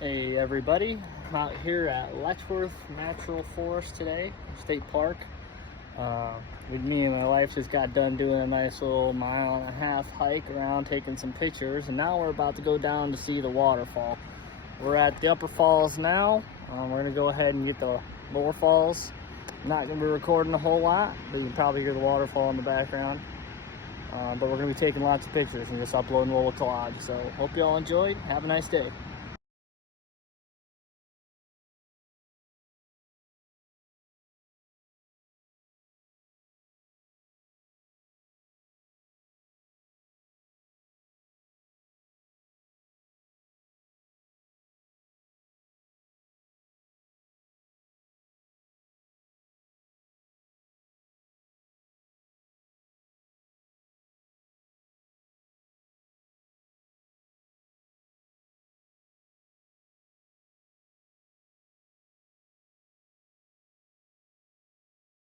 Hey everybody, I'm out here at Letchworth Natural Forest today, State Park. With me and my wife just got done doing a nice little 1.5 mile hike around, taking some pictures, and now we're about to go down to see the waterfall. We're at the upper falls now. We're gonna go ahead and get the lower falls. I'm not gonna be recording a whole lot, but you can probably hear the waterfall in the background. But we're gonna be taking lots of pictures and just uploading a little collage. So hope you all enjoyed. Have a nice day.